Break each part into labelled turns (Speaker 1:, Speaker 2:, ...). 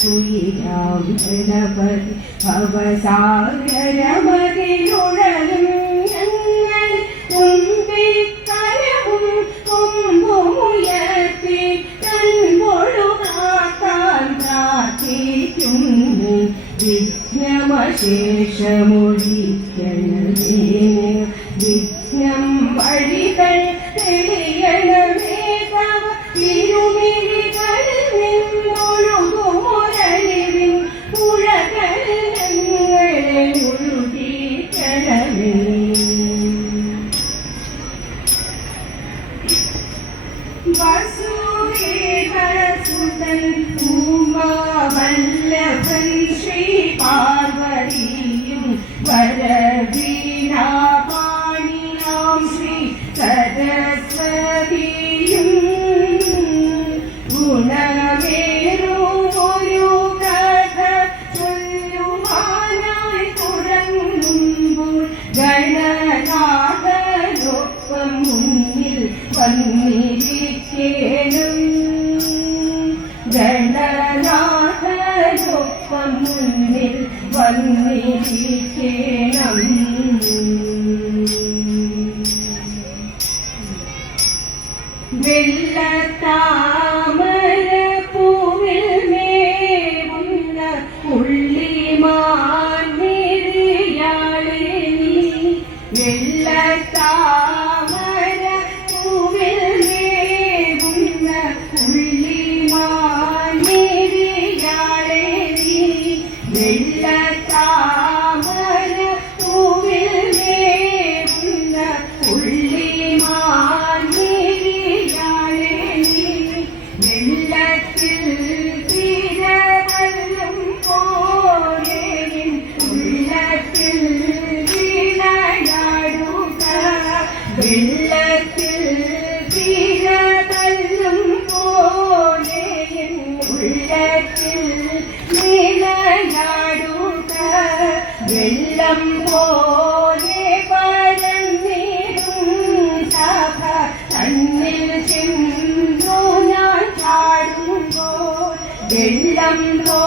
Speaker 1: തുയിരാം ഗണപതി ഭവസാഗരമതിലുഴലും ഞങ്ങൾ തുമ്പിക്കരവും വസുദേവസുതൻ പൂമ്പാവല്ലഭൻ ശ്രീ പാർവതിയും വരവീണാപാണിയാം ശ്രീ സരസ്വതിയും. ഗുണമേറോ ഒരു കഥ ചൊല്ലുവാനായി തുടങ്ങുമ്പോൾ ഗണനാഥനൊപ്പം മുന്നിൽ വന്നേ ക്ഷമിക്കണം പോലെ പരന്നിടും സഭ. തന്നിൽ ചെന്നു ഞാൻ ചാടുമ്പോൾ വെള്ളം പോ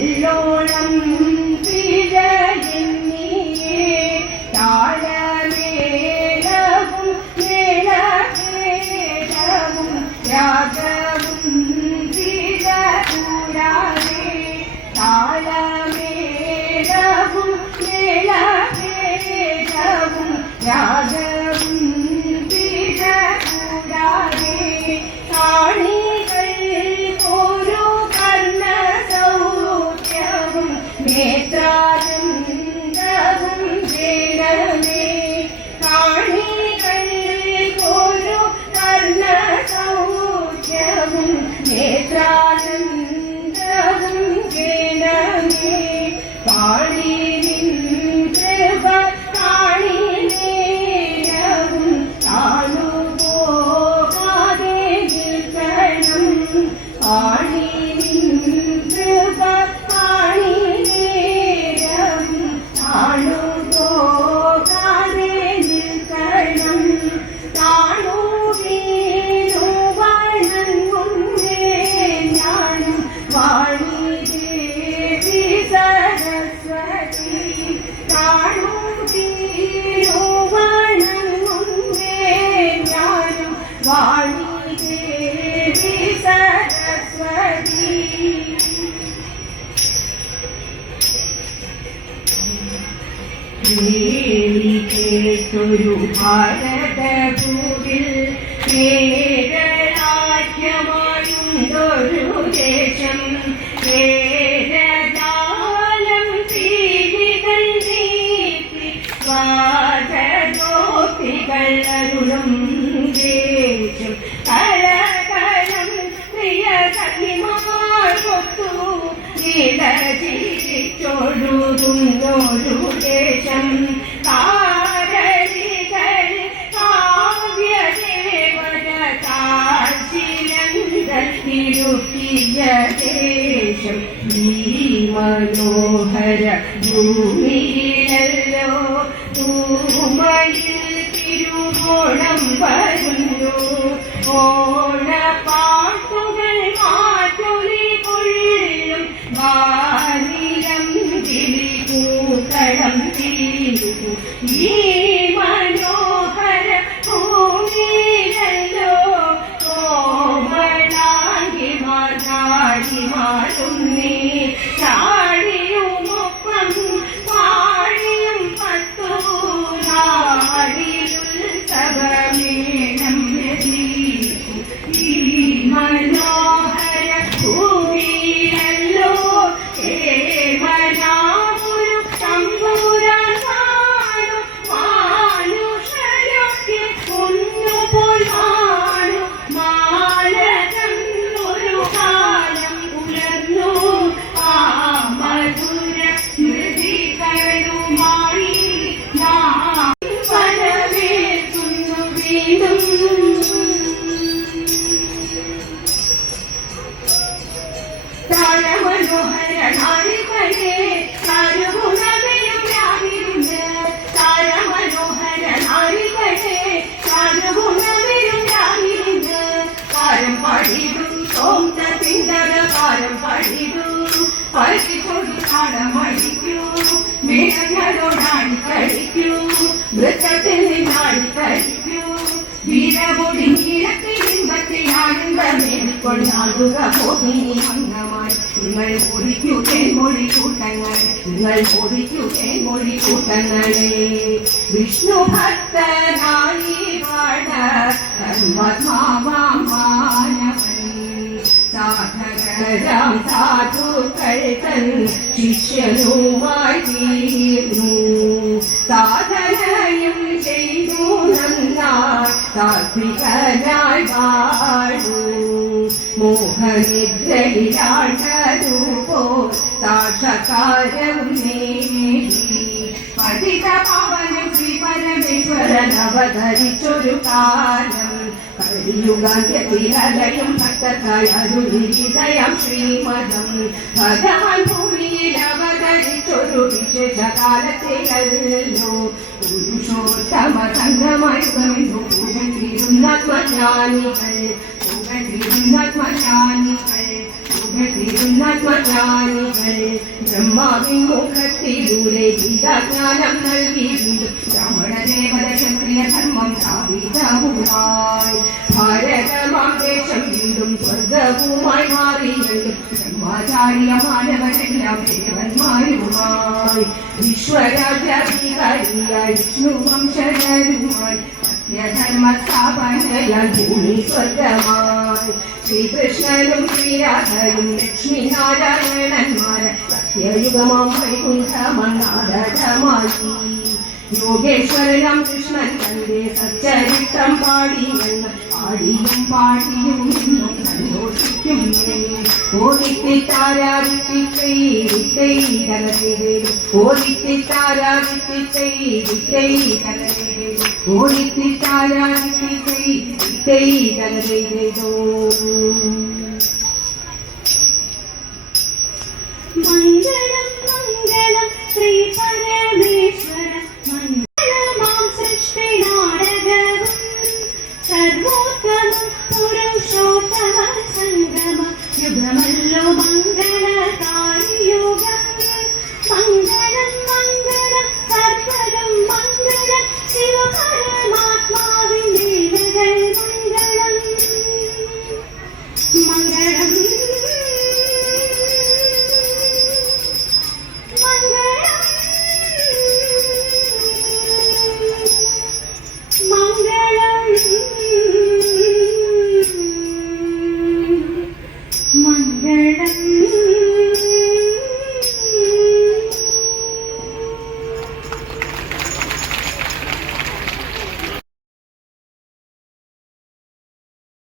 Speaker 1: 你让我 കേളി കേട്ടൊരു ഭാരതകൂടിൽ കേരളാജ്ഞമായുണ്ടൊരു ദേശം. കേ ദേശം കളിക്കൂ വീരപൊടി നീലത്തിരിമ്പത്തിൽ ആനന്ദമേൽക്കൊണ്ടാടുക മോഹിനി അംഗമായി. നിങ്ങൾ പൊടിക്കൂ തേൻമൊഴി കൂട്ടങ്ങൾ നിങ്ങൾ പൊടിക്കൂ തേൻമൊഴി കൂട്ടങ്ങളെ വിഷ്ണു ഭക്തനായി പാട മാനവൻ സാധകരാം സാധുക്കൾ തൻ ശിഷ്യനുമായി തീർന്നു. സാധനയും ചെയ്തു നന്നായി. സാത്വികനായി വാഴു മോഹനിദ്രയിലാണ്ടതുപോ സാക്ഷാകാരം നേടി പതിത പാവനം ശ്രീ പരമേശ്വരൻ അവതരിച്ചൊരു കാലം കലിയുഗത്തിലലയും ഭക്തയാരുദയം ശ്രീമതം ഭഗവാൻ ഭൂമിയിൽ അവതരിച്ചൊരു വിശേഷ കാലത്തിലല്ലോ പുരുഷോത്തമ സംഘമായുഗമെന്നു പുകഴ്ത്തിരുന്നാത്മജ്ഞാനികൾ പുകഴ്ത്തിരുന്നാത്മജ്ഞാനികൾ പുകഴ്ത്തിരുന്നാത്മജ്ഞാനികൾ ബ്രഹ്മാവിൻ മുഖത്തിലൂടെ ഗീതാജ്ഞാനം നൽകിയിട്ടുണ്ട്. ബ്രാഹ്മണദേവത ക്ഷത്രിയ ധർമ്മം സ്ഥാപിതവുമായി ഭാരതമാം ദേശം വീണ്ടും സ്വർഗവുമായി മാറിയല്ലോ ബ്രഹ്മാചാര്യ മാനവരെല്ലാം ദേവന്മാരുമായി. വിശ്വരാജ്യാധികാരിയായി വിഷ്ണു വംശജരുമായി സത്യധർമ്മസ്ഥാപനയാൽ ഭൂമി സ്വർഗമായി. ശ്രീകൃഷ്ണനും ശ്രീരാധയും ലക്ഷ്മീനാരായണന്മാരെ സത്യയുഗമാം വൈകുണ്ഠമണ്ണാദമായി യോഗേശ്വരനം കൃഷ്ണൻ തന്റെ സച്ചരിത്രം പാടിയെന്ന് പാടിയും പാടിയും നിന്നും സന്തോഷിക്കുന്നേ ഓദിത്തിത്താരാദിത്തിത്തൈ വിത്തൈ കലവേലും ഓദിത്തിത്താരാദിത്തിത്തൈ വിത്തൈ കലവേലോ